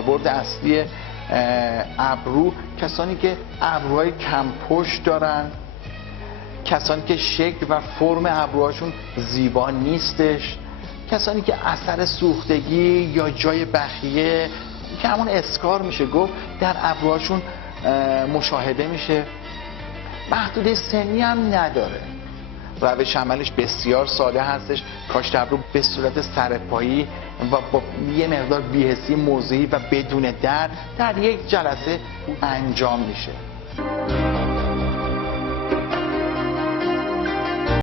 کاربرد اصلی ابرو کسانی که ابروهای کم پشت دارن، کسانی که شکل و فرم ابروهاشون زیبا نیستش، کسانی که اثر سوختگی یا جای بخیه که همون اسکار میشه گفت در ابروهاشون مشاهده میشه. محدوده سنی هم نداره، روش عملش بسیار ساده هستش. کاشت ابرو به صورت سرپایی و با یه مقدار بی‌حسی موضعی و بدون درد در یک جلسه انجام میشه.